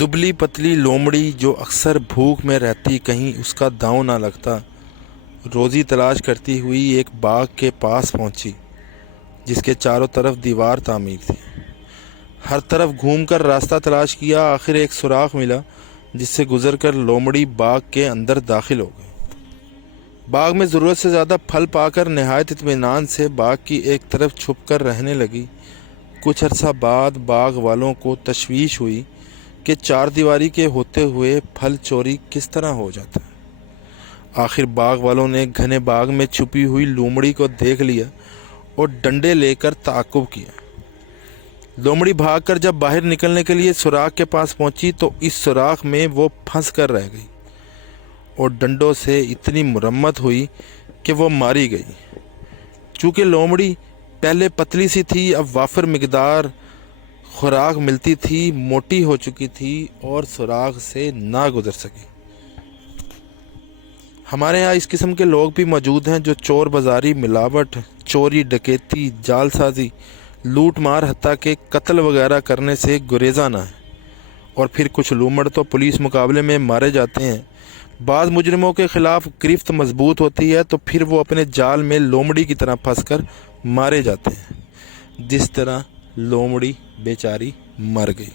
دبلی پتلی لومڑی جو اکثر بھوک میں رہتی، کہیں اس کا داؤں نہ لگتا، روزی تلاش کرتی ہوئی ایک باغ کے پاس پہنچی جس کے چاروں طرف دیوار تعمیر تھی۔ ہر طرف گھوم کر راستہ تلاش کیا، آخر ایک سوراخ ملا جس سے گزر کر لومڑی باغ کے اندر داخل ہو گئی۔ باغ میں ضرورت سے زیادہ پھل پا کر نہایت اطمینان سے باغ کی ایک طرف چھپ کر رہنے لگی۔ کچھ عرصہ بعد باغ والوں کو تشویش ہوئی کہ چار دیواری کے ہوتے ہوئے پھل چوری کس طرح ہو جاتا ہے۔ آخر باغ والوں نے گھنے باغ میں چھپی ہوئی لومڑی کو دیکھ لیا اور ڈنڈے لے کر تعاقب کیا۔ لومڑی بھاگ کر جب باہر نکلنے کے لیے سوراخ کے پاس پہنچی تو اس سوراخ میں وہ پھنس کر رہ گئی اور ڈنڈوں سے اتنی مرمت ہوئی کہ وہ ماری گئی۔ چونکہ لومڑی پہلے پتلی سی تھی، اب وافر مقدار خوراک ملتی تھی، موٹی ہو چکی تھی اور سوراخ سے نہ گزر سکی۔ ہمارے ہاں اس قسم کے لوگ بھی موجود ہیں جو چور بازاری، ملاوٹ، چوری ڈکیتی، جال سازی، لوٹ مار حتیٰ کہ قتل وغیرہ کرنے سے گریزاں نہ ہیں، اور پھر کچھ لومڑ تو پولیس مقابلے میں مارے جاتے ہیں۔ بعض مجرموں کے خلاف گرفت مضبوط ہوتی ہے تو پھر وہ اپنے جال میں لومڑی کی طرح پھنس کر مارے جاتے ہیں، جس طرح لومڑی بیچاری مر گئی۔